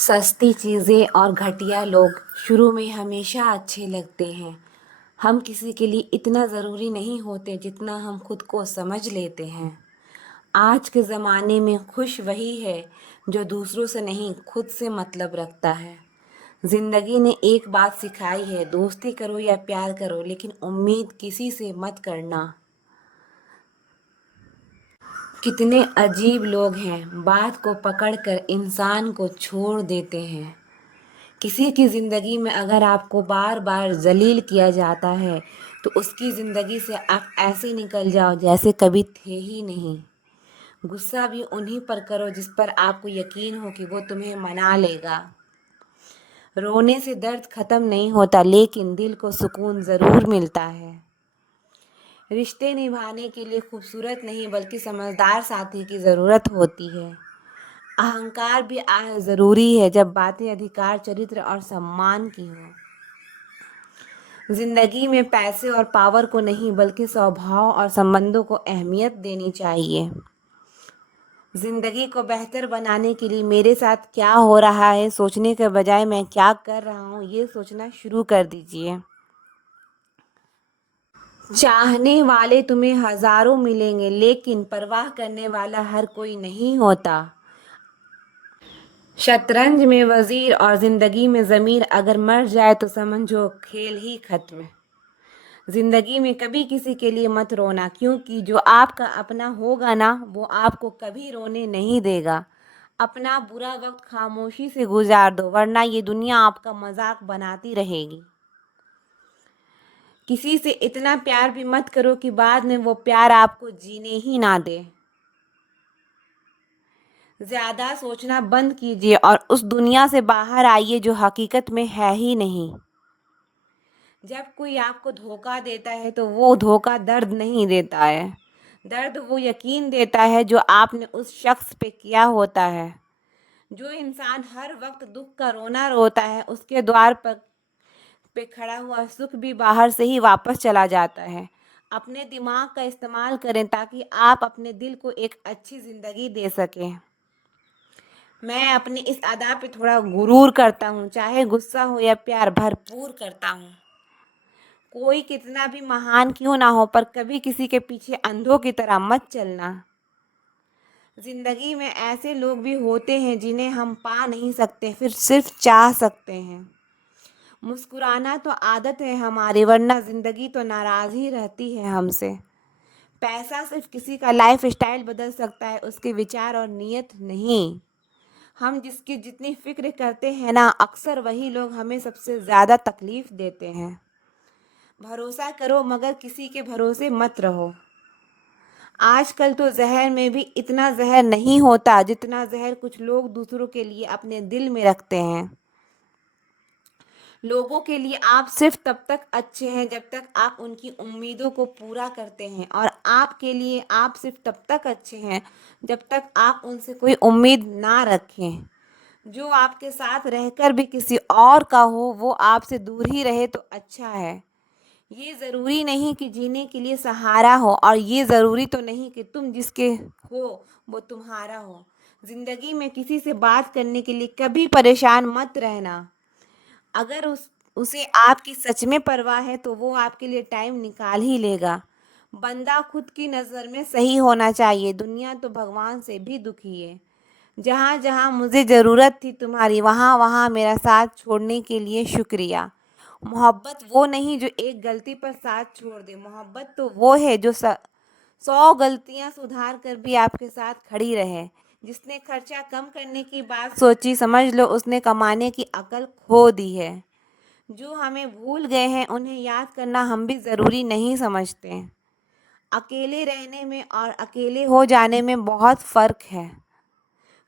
सस्ती चीज़ें और घटिया लोग शुरू में हमेशा अच्छे लगते हैं। हम किसी के लिए इतना ज़रूरी नहीं होते जितना हम खुद को समझ लेते हैं। आज के ज़माने में खुश वही है जो दूसरों से नहीं खुद से मतलब रखता है। ज़िंदगी ने एक बात सिखाई है, दोस्ती करो या प्यार करो लेकिन उम्मीद किसी से मत करना। कितने अजीब लोग हैं, बात को पकड़कर इंसान को छोड़ देते हैं। किसी की ज़िंदगी में अगर आपको बार बार जलील किया जाता है तो उसकी ज़िंदगी से आप ऐसे निकल जाओ जैसे कभी थे ही नहीं। गुस्सा भी उन्हीं पर करो जिस पर आपको यकीन हो कि वो तुम्हें मना लेगा। रोने से दर्द ख़त्म नहीं होता लेकिन दिल को सुकून ज़रूर मिलता है। रिश्ते निभाने के लिए खूबसूरत नहीं बल्कि समझदार साथी की ज़रूरत होती है। अहंकार भी ज़रूरी है जब बातें अधिकार, चरित्र और सम्मान की हो। जिंदगी में पैसे और पावर को नहीं बल्कि स्वभाव और संबंधों को अहमियत देनी चाहिए। जिंदगी को बेहतर बनाने के लिए मेरे साथ क्या हो रहा है सोचने के बजाय मैं क्या कर रहा हूँ ये सोचना शुरू कर दीजिए। चाहने वाले तुम्हें हजारों मिलेंगे लेकिन परवाह करने वाला हर कोई नहीं होता। शतरंज में वजीर और जिंदगी में ज़मीर अगर मर जाए तो समझो खेल ही खत्म। ज़िंदगी में कभी किसी के लिए मत रोना क्योंकि जो आपका अपना होगा ना वो आपको कभी रोने नहीं देगा। अपना बुरा वक्त खामोशी से गुजार दो वरना ये दुनिया आपका मजाक बनाती रहेगी। किसी से इतना प्यार भी मत करो कि बाद में वो प्यार आपको जीने ही ना दे। ज़्यादा सोचना बंद कीजिए और उस दुनिया से बाहर आइए जो हकीकत में है ही नहीं। जब कोई आपको धोखा देता है तो वो धोखा दर्द नहीं देता है, दर्द वो यकीन देता है जो आपने उस शख्स पे किया होता है। जो इंसान हर वक्त दुख का रोना रोता है उसके द्वार पर पे खड़ा हुआ सुख भी बाहर से ही वापस चला जाता है। अपने दिमाग का इस्तेमाल करें ताकि आप अपने दिल को एक अच्छी ज़िंदगी दे सकें। मैं अपनी इस अदा पे थोड़ा गुरूर करता हूँ, चाहे गुस्सा हो या प्यार भरपूर करता हूँ। कोई कितना भी महान क्यों ना हो पर कभी किसी के पीछे अंधों की तरह मत चलना। जिंदगी में ऐसे लोग भी होते हैं जिन्हें हम पा नहीं सकते फिर सिर्फ चाह सकते हैं। मुस्कुराना तो आदत है हमारी वरना जिंदगी तो नाराज ही रहती है हमसे। पैसा सिर्फ किसी का लाइफ स्टाइल बदल सकता है, उसके विचार और नीयत नहीं। हम जिसकी जितनी फिक्र करते हैं ना अक्सर वही लोग हमें सबसे ज़्यादा तकलीफ देते हैं। भरोसा करो मगर किसी के भरोसे मत रहो। आजकल तो जहर में भी इतना जहर नहीं होता जितना जहर कुछ लोग दूसरों के लिए अपने दिल में रखते हैं। लोगों के लिए आप सिर्फ तब तक अच्छे हैं जब तक आप उनकी उम्मीदों को पूरा करते हैं और आपके लिए आप सिर्फ तब तक अच्छे हैं जब तक आप उनसे कोई उम्मीद ना रखें। जो आपके साथ रहकर भी किसी और का हो वो आपसे दूर ही रहे तो अच्छा है। ये ज़रूरी नहीं कि जीने के लिए सहारा हो और ये ज़रूरी तो नहीं कि तुम जिसके हो वो तुम्हारा हो। ज़िंदगी में किसी से बात करने के लिए कभी परेशान मत रहना। अगर उसे आपकी सच में परवाह है तो वो आपके लिए टाइम निकाल ही लेगा। बंदा खुद की नज़र में सही होना चाहिए, दुनिया तो भगवान से भी दुखी है। जहाँ जहाँ मुझे ज़रूरत थी तुम्हारी वहाँ वहाँ मेरा साथ छोड़ने के लिए शुक्रिया। मोहब्बत वो नहीं जो एक गलती पर साथ छोड़ दे, मोहब्बत तो वो है जो 100 गलतियाँ सुधार कर भी आपके साथ खड़ी रहे। जिसने खर्चा कम करने की बात सोची समझ लो उसने कमाने की अकल खो दी है। जो हमें भूल गए हैं उन्हें याद करना हम भी ज़रूरी नहीं समझते। अकेले रहने में और अकेले हो जाने में बहुत फ़र्क है।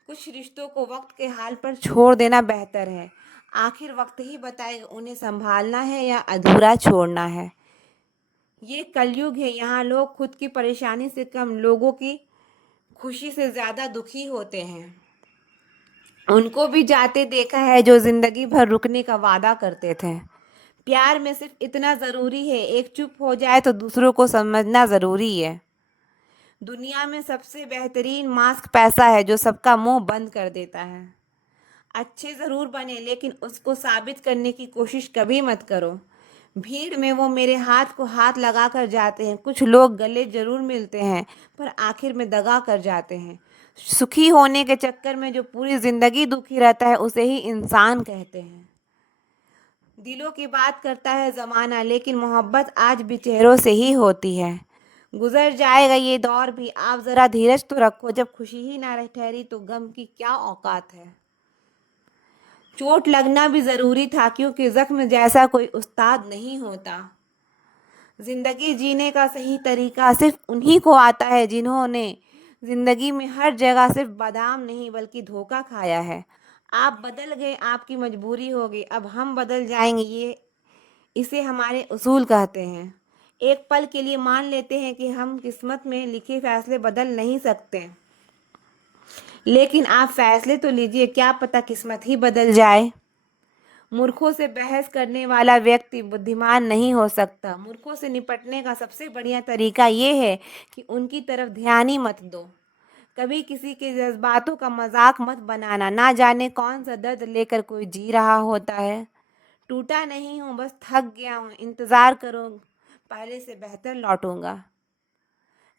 कुछ रिश्तों को वक्त के हाल पर छोड़ देना बेहतर है। आखिर वक्त ही बताएगा उन्हें संभालना है या अधूरा छोड़ना है। ये कलयुग है, यहाँ लोग खुद की परेशानी से कम लोगों की खुशी से ज़्यादा दुखी होते हैं। उनको भी जाते देखा है जो ज़िंदगी भर रुकने का वादा करते थे। प्यार में सिर्फ इतना ज़रूरी है एक चुप हो जाए तो दूसरों को समझना ज़रूरी है। दुनिया में सबसे बेहतरीन मास्क पैसा है जो सबका मुंह बंद कर देता है। अच्छे ज़रूर बने, लेकिन उसको साबित करने की कोशिश कभी मत करो। भीड़ में वो मेरे हाथ को हाथ लगा कर जाते हैं। कुछ लोग गले ज़रूर मिलते हैं, पर आखिर में दगा कर जाते हैं। सुखी होने के चक्कर में जो पूरी ज़िंदगी दुखी रहता है, उसे ही इंसान कहते हैं। दिलों की बात करता है ज़माना, लेकिन मोहब्बत आज भी चेहरों से ही होती है। गुजर जाएगा ये दौर भी, आप ज़रा धीरज तो रखो। जब खुशी ही ना रह ठहरी तो गम की क्या औकात है। चोट लगना भी ज़रूरी था, क्योंकि ज़ख्म जैसा कोई उस्ताद नहीं होता। ज़िंदगी जीने का सही तरीका सिर्फ उन्हीं को आता है जिन्होंने ज़िंदगी में हर जगह सिर्फ बादाम नहीं बल्कि धोखा खाया है। आप बदल गए, आपकी मजबूरी हो गई, अब हम बदल जाएंगे, ये इसे हमारे उसूल कहते हैं। एक पल के लिए मान लेते हैं कि हम किस्मत में लिखे फैसले बदल नहीं सकते, लेकिन आप फैसले तो लीजिए, क्या पता किस्मत ही बदल जाए। मूर्खों से बहस करने वाला व्यक्ति बुद्धिमान नहीं हो सकता। मूर्खों से निपटने का सबसे बढ़िया तरीका ये है कि उनकी तरफ ध्यान ही मत दो। कभी किसी के जज्बातों का मजाक मत बनाना। ना जाने कौन सा दर्द लेकर कोई जी रहा होता है। टूटा नहीं हूँ, बस थक गया हूँ, इंतज़ार करो, पहले से बेहतर लौटूंगा।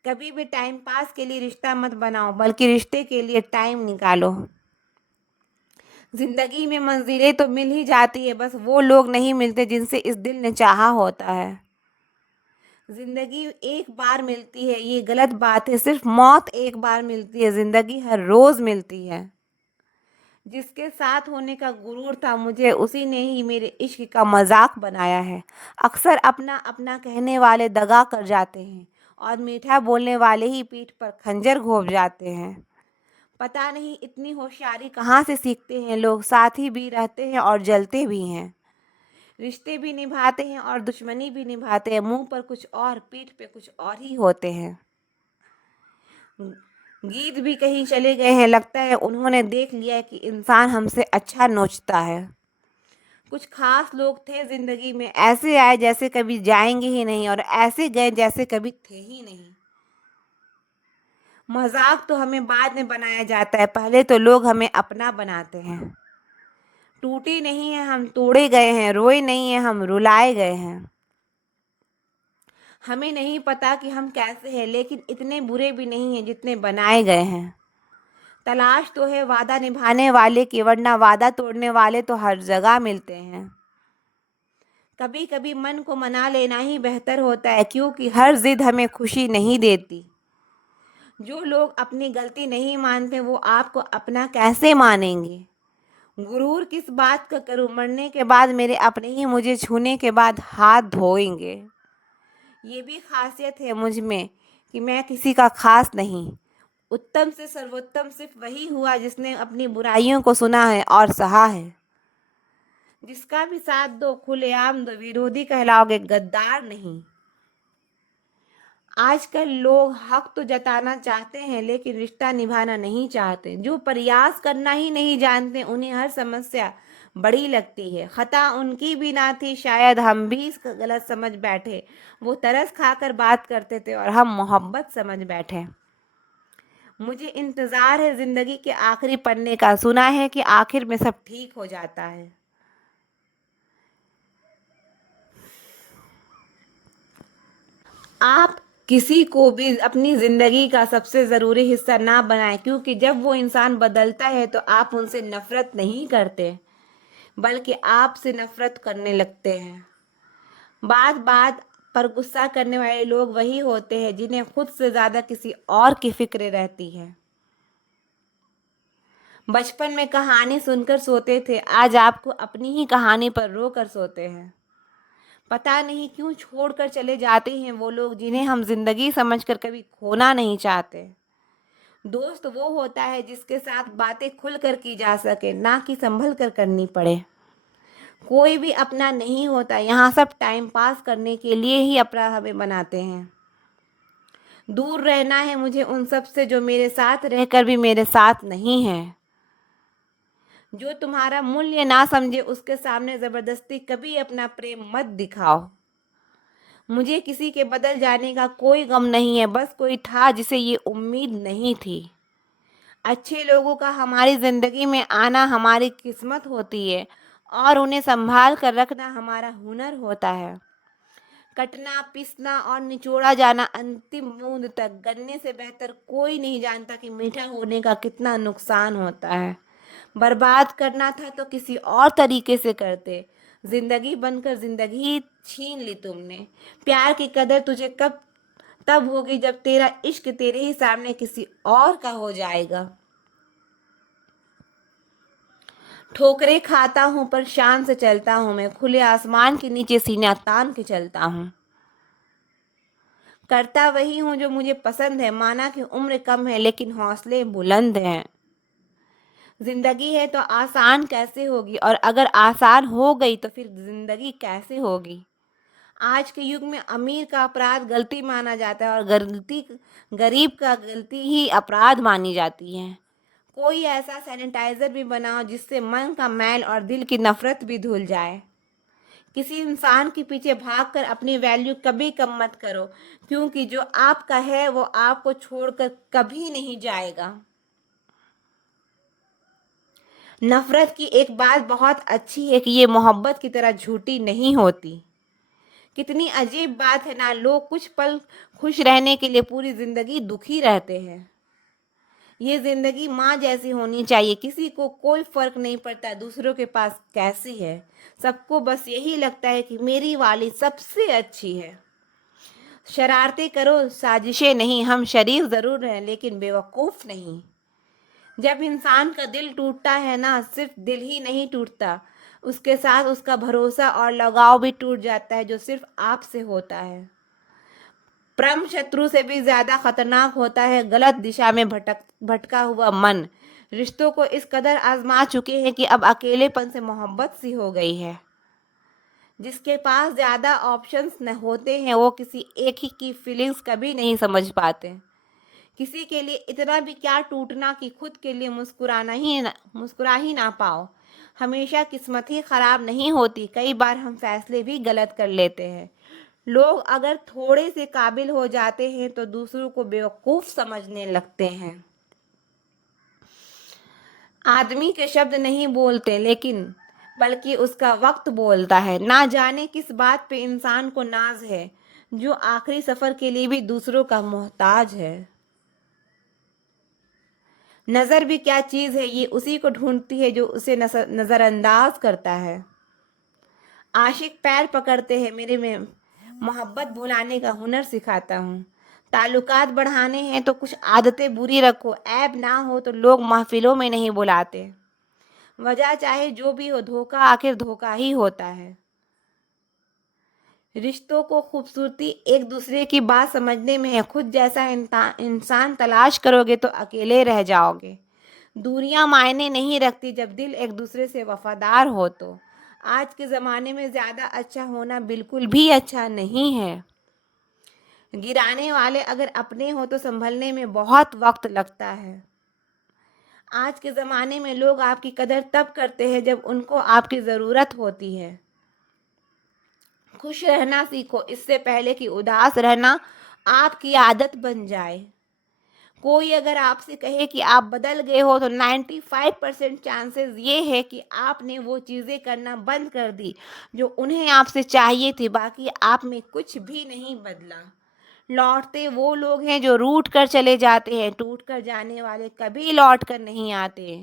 कभी भी टाइम पास के लिए रिश्ता मत बनाओ, बल्कि रिश्ते के लिए टाइम निकालो। जिंदगी में मंजिलें तो मिल ही जाती है, बस वो लोग नहीं मिलते जिनसे इस दिल ने चाहा होता है। जिंदगी एक बार मिलती है, ये गलत बात है। सिर्फ मौत एक बार मिलती है, जिंदगी हर रोज मिलती है। जिसके साथ होने का गुरूर था मुझे, उसी ने ही मेरे इश्क का मजाक बनाया है। अक्सर अपना अपना कहने वाले दगा कर जाते हैं, और मीठा बोलने वाले ही पीठ पर खंजर घोंप जाते हैं। पता नहीं इतनी होशियारी कहाँ से सीखते हैं लोग। साथी भी रहते हैं और जलते भी हैं। रिश्ते भी निभाते हैं और दुश्मनी भी निभाते हैं। मुंह पर कुछ और, पीठ पे कुछ और ही होते हैं। गीत भी कहीं चले गए हैं, लगता है उन्होंने देख लिया है कि इंसान हमसे अच्छा नोचता है। कुछ खास लोग थे जिंदगी में, ऐसे आए जैसे कभी जाएंगे ही नहीं, और ऐसे गए जैसे कभी थे ही नहीं। मजाक तो हमें बाद में बनाया जाता है, पहले तो लोग हमें अपना बनाते हैं। टूटे नहीं हैं हम, तोड़े गए हैं। रोए नहीं हैं हम, रुलाए गए हैं। हमें नहीं पता कि हम कैसे हैं, लेकिन इतने बुरे भी नहीं हैं जितने बनाए गए हैं। तलाश तो है वादा निभाने वाले की, वरना वादा तोड़ने वाले तो हर जगह मिलते हैं। कभी कभी मन को मना लेना ही बेहतर होता है, क्योंकि हर जिद हमें खुशी नहीं देती। जो लोग अपनी गलती नहीं मानते, वो आपको अपना कैसे मानेंगे। गुरूर किस बात का करूं, मरने के बाद मेरे अपने ही मुझे छूने के बाद हाथ धोएंगे। ये भी खासियत है मुझ में कि मैं किसी का खास नहीं। उत्तम से सर्वोत्तम सिर्फ वही हुआ जिसने अपनी बुराइयों को सुना है और सहा है। जिसका भी साथ दो, खुलेआम दो, विरोधी कहलाओगे, गद्दार नहीं। आजकल लोग हक तो जताना चाहते हैं, लेकिन रिश्ता निभाना नहीं चाहते। जो प्रयास करना ही नहीं जानते, उन्हें हर समस्या बड़ी लगती है। खता उनकी भी ना थी, शायद हम भी इसका गलत समझ बैठे। वो तरस खाकर बात करते थे और हम मोहब्बत समझ बैठे। मुझे इंतज़ार है ज़िंदगी के आखिरी पन्ने का। सुना है कि आखिर में सब ठीक हो जाता है। आप किसी को भी अपनी ज़िंदगी का सबसे ज़रूरी हिस्सा ना बनाएं, क्योंकि जब वो इंसान बदलता है तो आप उनसे नफ़रत नहीं करते, बल्कि आपसे नफ़रत करने लगते हैं। बात बात पर गुस्सा करने वाले लोग वही होते हैं जिन्हें खुद से ज़्यादा किसी और की फिक्र रहती है। बचपन में कहानी सुनकर सोते थे, आज आपको अपनी ही कहानी पर रो कर सोते हैं। पता नहीं क्यों छोड़कर चले जाते हैं वो लोग जिन्हें हम जिंदगी समझकर कभी खोना नहीं चाहते। दोस्त वो होता है जिसके साथ बातें खुलकर की जा सके, ना कि संभल कर करनी पड़े। कोई भी अपना नहीं होता, यहाँ सब टाइम पास करने के लिए ही अपना हमें बनाते हैं। दूर रहना है मुझे उन सब से जो मेरे साथ रहकर भी मेरे साथ नहीं है। जो तुम्हारा मूल्य ना समझे, उसके सामने ज़बरदस्ती कभी अपना प्रेम मत दिखाओ। मुझे किसी के बदल जाने का कोई गम नहीं है, बस कोई था जिसे ये उम्मीद नहीं थी। अच्छे लोगों का हमारी ज़िंदगी में आना हमारी किस्मत होती है और उन्हें संभाल कर रखना हमारा हुनर होता है। कटना, पिसना और निचोड़ा जाना अंतिम बूंद तक गन्ने से बेहतर कोई नहीं जानता कि मीठा होने का कितना नुकसान होता है। बर्बाद करना था तो किसी और तरीके से करते। जिंदगी बनकर जिंदगी छीन ली तुमने। प्यार की कदर तुझे कब तब होगी जब तेरा इश्क तेरे ही सामने किसी और का हो जाएगा। ठोकरे खाता हूँ पर शान से चलता हूँ मैं, खुले आसमान के नीचे सीना तान के चलता हूँ। करता वही हूँ जो मुझे पसंद है, माना कि उम्र कम है लेकिन हौसले बुलंद हैं। जिंदगी है तो आसान कैसे होगी, और अगर आसान हो गई तो फिर जिंदगी कैसे होगी। आज के युग में अमीर का अपराध गलती माना जाता है और गलती गरीब का गलती ही अपराध मानी जाती है। कोई ऐसा सैनिटाइजर भी बनाओ जिससे मन का मैल और दिल की नफरत भी धुल जाए। किसी इंसान के पीछे भागकर अपनी वैल्यू कभी कम मत करो, क्योंकि जो आपका है वो आपको छोड़कर कभी नहीं जाएगा। नफरत की एक बात बहुत अच्छी है कि ये मोहब्बत की तरह झूठी नहीं होती। कितनी अजीब बात है ना, लोग कुछ पल खुश रहने के लिए पूरी जिंदगी दुखी रहते हैं। ये जिंदगी माँ जैसी होनी चाहिए, किसी को कोई फर्क नहीं पड़ता दूसरों के पास कैसी है। सबको बस यही लगता है कि मेरी वाली सबसे अच्छी है। शरारतें करो, साजिशें नहीं, हम शरीफ जरूर हैं लेकिन बेवकूफ़ नहीं। जब इंसान का दिल टूटता है ना, सिर्फ दिल ही नहीं टूटता, उसके साथ उसका भरोसा और लगाव भी टूट जाता है जो सिर्फ आपसे होता है। परम शत्रु से भी ज्यादा खतरनाक होता है गलत दिशा में भटका हुआ मन। रिश्तों को इस कदर आजमा चुके हैं कि अब अकेलेपन से मोहब्बत सी हो गई है। जिसके पास ज्यादा ऑप्शंस न होते हैं वो किसी एक ही की फीलिंग्स कभी नहीं समझ पाते। किसी के लिए इतना भी क्या टूटना कि खुद के लिए मुस्कुरा ही ना पाओ। हमेशा किस्मत ही खराब नहीं होती, कई बार हम फैसले भी गलत कर लेते हैं। लोग अगर थोड़े से काबिल हो जाते हैं तो दूसरों को बेवकूफ समझने लगते हैं। आदमी के शब्द नहीं बोलते लेकिन बल्कि उसका वक्त बोलता है। ना जाने किस बात पे इंसान को नाज है, जो आखिरी सफर के लिए भी दूसरों का मोहताज है। नजर भी क्या चीज है, ये उसी को ढूंढती है जो उसे नजरअंदाज करता है। आशिक पैर पकड़ते हैं मेरे में मोहब्बत भुलाने का हुनर सिखाता हूँ। ताल्लुकात बढ़ाने हैं तो कुछ आदतें बुरी रखो, ऐब ना हो तो लोग महफिलों में नहीं बुलाते। वजह चाहे जो भी हो, धोखा आखिर धोखा ही होता है। रिश्तों को खूबसूरती एक दूसरे की बात समझने में है, खुद जैसा इंसान तलाश करोगे तो अकेले रह जाओगे। दूरियां मायने नहीं रखती जब दिल एक दूसरे से वफादार हो तो। आज के ज़माने में ज़्यादा अच्छा होना बिल्कुल भी अच्छा नहीं है। गिराने वाले अगर अपने हो तो संभलने में बहुत वक्त लगता है। आज के ज़माने में लोग आपकी कदर तब करते हैं जब उनको आपकी ज़रूरत होती है। खुश रहना सीखो इससे पहले कि उदास रहना आपकी आदत बन जाए। कोई अगर आपसे कहे कि आप बदल गए हो तो 95% चांसेस ये है कि आपने वो चीज़ें करना बंद कर दी जो उन्हें आपसे चाहिए थी, बाकी आप में कुछ भी नहीं बदला। लौटते वो लोग हैं जो रूठ कर चले जाते हैं, टूट कर जाने वाले कभी लौट कर नहीं आते।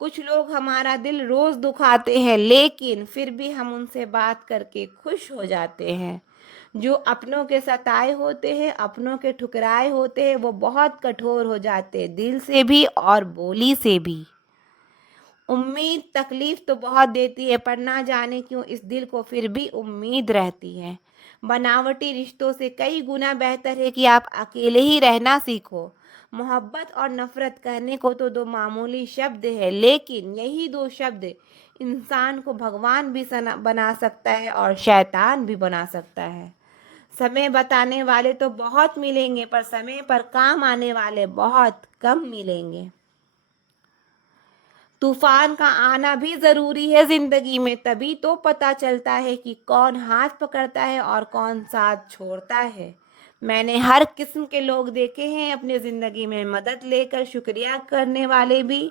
कुछ लोग हमारा दिल रोज दुखाते हैं लेकिन फिर भी हम उनसे बात करके खुश हो जाते हैं। जो अपनों के सताए होते हैं, अपनों के ठुकराए होते हैं, वो बहुत कठोर हो जाते हैं, दिल से भी और बोली से भी। उम्मीद तकलीफ तो बहुत देती है पर ना जाने क्यों इस दिल को फिर भी उम्मीद रहती है। बनावटी रिश्तों से कई गुना बेहतर है कि आप अकेले ही रहना सीखो। मोहब्बत और नफरत कहने को तो दो मामूली शब्द है, लेकिन यही दो शब्द इंसान को भगवान भी बना सकता है और शैतान भी बना सकता है। समय बताने वाले तो बहुत मिलेंगे पर समय पर काम आने वाले बहुत कम मिलेंगे। तूफान का आना भी जरूरी है जिंदगी में, तभी तो पता चलता है कि कौन हाथ पकड़ता है और कौन साथ छोड़ता है। मैंने हर किस्म के लोग देखे हैं अपनी ज़िंदगी में, मदद लेकर शुक्रिया करने वाले भी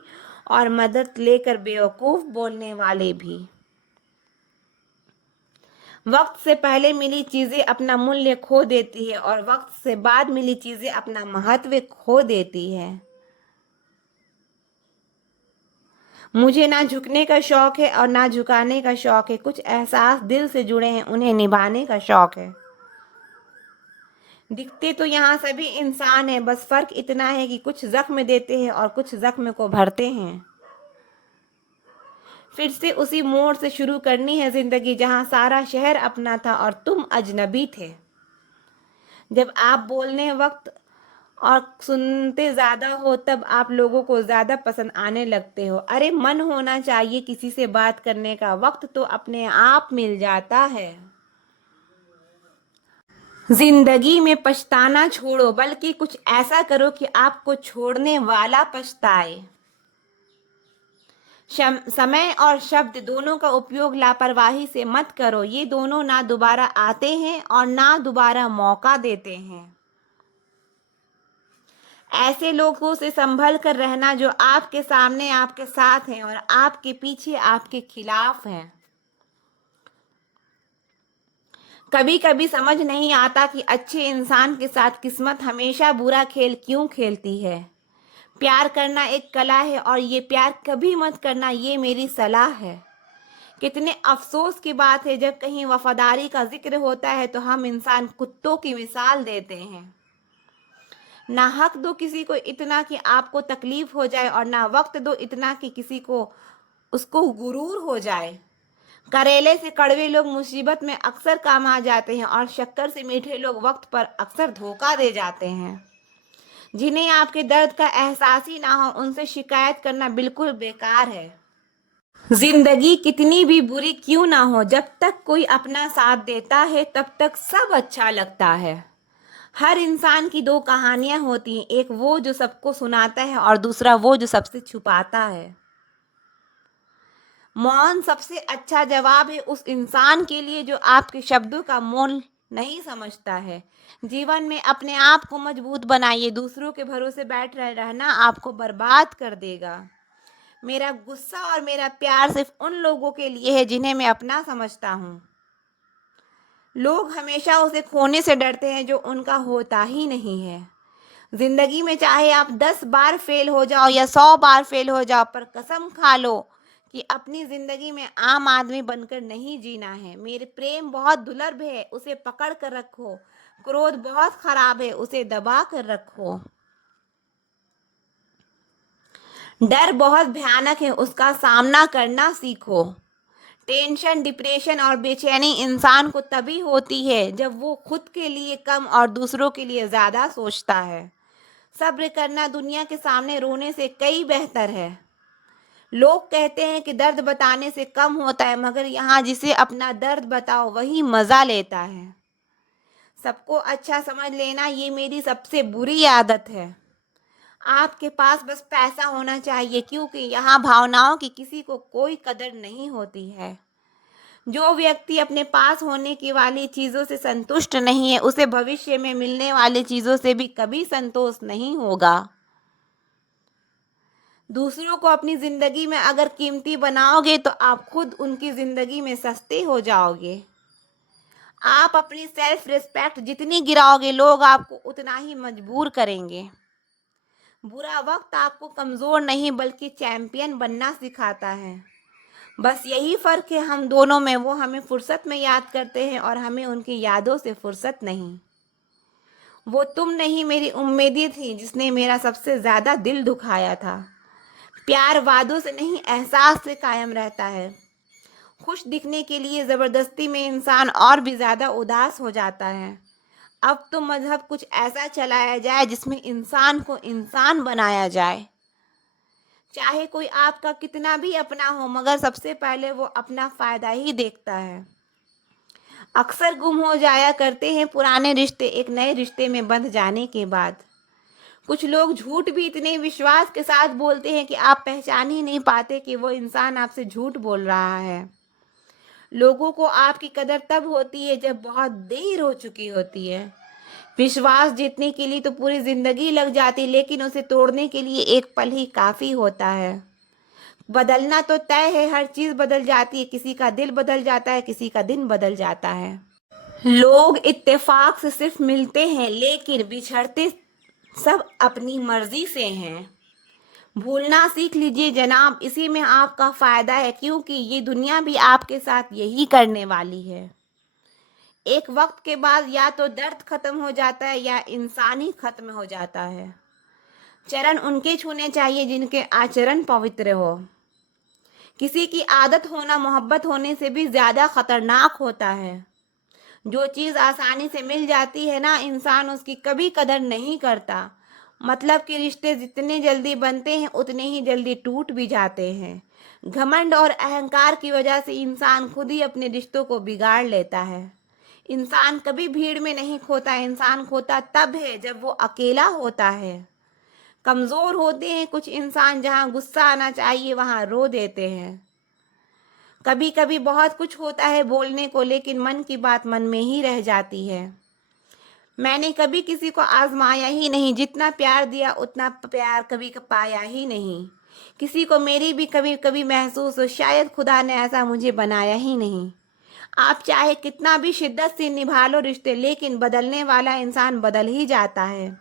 और मदद लेकर बेवकूफ़ बोलने वाले भी। वक्त से पहले मिली चीज़ें अपना मूल्य खो देती है और वक्त से बाद मिली चीज़ें अपना महत्व खो देती है। मुझे ना झुकने का शौक है और ना झुकाने का शौक है। कुछ एहसास दिल से जुड़े हैं, उन्हें निभाने का शौक है। दिखते तो यहाँ सभी इंसान हैं, बस फर्क इतना है कि कुछ जख्म देते हैं और कुछ जख्म को भरते हैं। फिर से उसी मोड़ से शुरू करनी है जिंदगी जहाँ सारा शहर अपना था और तुम अजनबी थे। जब आप बोलने वक्त और सुनते ज़्यादा हो तब आप लोगों को ज़्यादा पसंद आने लगते हो। अरे मन होना चाहिए किसी से बात करने का, वक्त तो अपने आप मिल जाता है। जिंदगी में पछताना छोड़ो, बल्कि कुछ ऐसा करो कि आपको छोड़ने वाला पछताए। समय और शब्द दोनों का उपयोग लापरवाही से मत करो, ये दोनों ना दोबारा आते हैं और ना दोबारा मौका देते हैं। ऐसे लोगों से संभल कर रहना जो आपके सामने आपके साथ हैं और आपके पीछे आपके खिलाफ हैं। कभी कभी समझ नहीं आता कि अच्छे इंसान के साथ किस्मत हमेशा बुरा खेल क्यों खेलती है। प्यार करना एक कला है और ये प्यार कभी मत करना, ये मेरी सलाह है। कितने अफसोस की बात है जब कहीं वफादारी का जिक्र होता है तो हम इंसान कुत्तों की मिसाल देते हैं। ना हक दो किसी को इतना कि आपको तकलीफ हो जाए और ना वक्त दो इतना कि किसी को उसको गुरूर हो जाए। करेले से कड़वे लोग मुसीबत में अक्सर काम आ जाते हैं और शक्कर से मीठे लोग वक्त पर अक्सर धोखा दे जाते हैं। जिन्हें आपके दर्द का एहसास ही ना हो उनसे शिकायत करना बिल्कुल बेकार है। जिंदगी कितनी भी बुरी क्यों ना हो, जब तक कोई अपना साथ देता है तब तक सब अच्छा लगता है। हर इंसान की दो कहानियां होती हैं, एक वो जो सबको सुनाता है और दूसरा वो जो सबसे छुपाता है। मौन सबसे अच्छा जवाब है उस इंसान के लिए जो आपके शब्दों का मोल नहीं समझता है। जीवन में अपने आप को मजबूत बनाइए, दूसरों के भरोसे बैठ रहना आपको बर्बाद कर देगा। मेरा गुस्सा और मेरा प्यार सिर्फ उन लोगों के लिए है जिन्हें मैं अपना समझता हूँ। लोग हमेशा उसे खोने से डरते हैं जो उनका होता ही नहीं है। जिंदगी में चाहे आप 10 बार फेल हो जाओ या 100 बार फेल हो जाओ, पर कसम खा लो कि अपनी जिंदगी में आम आदमी बनकर नहीं जीना है। मेरे प्रेम बहुत दुर्लभ है, उसे पकड़ कर रखो। क्रोध बहुत खराब है, उसे दबा कर रखो। डर बहुत भयानक है, उसका सामना करना सीखो। टेंशन, डिप्रेशन और बेचैनी इंसान को तभी होती है जब वो खुद के लिए कम और दूसरों के लिए ज़्यादा सोचता है। सब्र करना दुनिया के सामने रोने से कई बेहतर है। लोग कहते हैं कि दर्द बताने से कम होता है, मगर यहाँ जिसे अपना दर्द बताओ वही मज़ा लेता है। सबको अच्छा समझ लेना ये मेरी सबसे बुरी आदत है। आपके पास बस पैसा होना चाहिए, क्योंकि यहाँ भावनाओं की किसी को कोई कदर नहीं होती है। जो व्यक्ति अपने पास होने की वाली चीज़ों से संतुष्ट नहीं है उसे भविष्य में मिलने वाली चीज़ों से भी कभी संतोष नहीं होगा। दूसरों को अपनी ज़िंदगी में अगर कीमती बनाओगे तो आप खुद उनकी ज़िंदगी में सस्ते हो जाओगे। आप अपनी सेल्फ रिस्पेक्ट जितनी गिराओगे लोग आपको उतना ही मजबूर करेंगे। बुरा वक्त आपको कमज़ोर नहीं बल्कि चैंपियन बनना सिखाता है। बस यही फ़र्क है हम दोनों में, वो हमें फुर्सत में याद करते हैं और हमें उनकी यादों से फुर्सत नहीं। वो तुम नहीं मेरी उम्मीदें थी जिसने मेरा सबसे ज़्यादा दिल दुखाया था। प्यार वादों से नहीं एहसास से कायम रहता है। खुश दिखने के लिए ज़बरदस्ती में इंसान और भी ज़्यादा उदास हो जाता है। अब तो मजहब कुछ ऐसा चलाया जाए जिसमें इंसान को इंसान बनाया जाए। चाहे कोई आपका कितना भी अपना हो, मगर सबसे पहले वो अपना फ़ायदा ही देखता है। अक्सर गुम हो जाया करते हैं पुराने रिश्ते एक नए रिश्ते में बंध जाने के बाद। कुछ लोग झूठ भी इतने विश्वास के साथ बोलते हैं कि आप पहचान ही नहीं पाते कि वो इंसान आपसे झूठ बोल रहा है। लोगों को आपकी कदर तब होती है जब बहुत देर हो चुकी होती है। विश्वास जीतने के लिए तो पूरी जिंदगी लग जाती, लेकिन उसे तोड़ने के लिए एक पल ही काफी होता है। बदलना तो तय है, हर चीज बदल जाती है, किसी का दिल बदल जाता है, किसी का दिन बदल जाता है। लोग इत्तेफाक से सिर्फ मिलते हैं, लेकिन बिछड़ते सब अपनी मर्जी से हैं। भूलना सीख लीजिए जनाब, इसी में आपका फायदा है, क्योंकि ये दुनिया भी आपके साथ यही करने वाली है। एक वक्त के बाद या तो दर्द खत्म हो जाता है या इंसान ही खत्म हो जाता है। चरण उनके छूने चाहिए जिनके आचरण पवित्र हो। किसी की आदत होना मोहब्बत होने से भी ज्यादा खतरनाक होता है। जो चीज आसानी से मिल जाती है ना, इंसान उसकी कभी कदर नहीं करता। मतलब कि रिश्ते जितने जल्दी बनते हैं उतने ही जल्दी टूट भी जाते हैं। घमंड और अहंकार की वजह से इंसान खुद ही अपने रिश्तों को बिगाड़ लेता है। इंसान कभी भीड़ में नहीं खोता, इंसान खोता तब है जब वो अकेला होता है। कमजोर होते हैं कुछ इंसान, जहां गुस्सा आना चाहिए वहां रो देते हैं। कभी कभी बहुत कुछ होता है बोलने को, लेकिन मन की बात मन में ही रह जाती है। मैंने कभी किसी को आजमाया ही नहीं, जितना प्यार दिया उतना प्यार कभी पाया ही नहीं। किसी को मेरी भी कभी कभी महसूस हो, शायद खुदा ने ऐसा मुझे बनाया ही नहीं। आप चाहे कितना भी शिद्दत से निभा लो रिश्ते, लेकिन बदलने वाला इंसान बदल ही जाता है।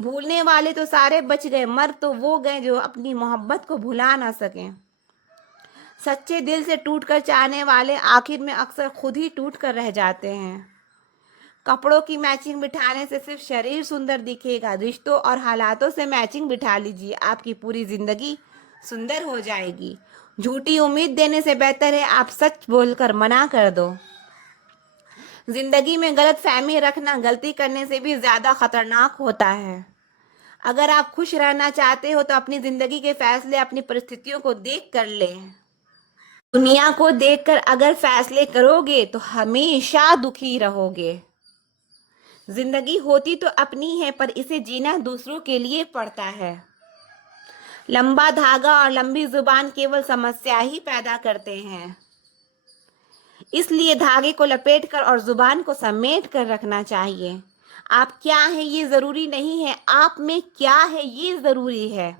भूलने वाले तो सारे बच गए, मर तो वो गए जो अपनी मोहब्बत को भुला ना सकें। सच्चे दिल से टूटकर चाहने वाले आखिर में अक्सर खुद ही टूट कर रह जाते हैं। कपड़ों की मैचिंग बिठाने से सिर्फ शरीर सुंदर दिखेगा, रिश्तों और हालातों से मैचिंग बिठा लीजिए, आपकी पूरी जिंदगी सुंदर हो जाएगी। झूठी उम्मीद देने से बेहतर है आप सच बोलकर मना कर दो। जिंदगी में गलत फहमी रखना गलती करने से भी ज्यादा खतरनाक होता है। अगर आप खुश रहना चाहते हो तो अपनी जिंदगी के फैसले अपनी परिस्थितियों को देख कर लें। दुनिया को देखकर अगर फैसले करोगे तो हमेशा दुखी रहोगे। जिंदगी होती तो अपनी है, पर इसे जीना दूसरों के लिए पड़ता है। लंबा धागा और लंबी जुबान केवल समस्या ही पैदा करते हैं। इसलिए धागे को लपेटकर और जुबान को समेट कर रखना चाहिए। आप क्या हैं ये जरूरी नहीं है, आप में क्या है ये जरूरी है।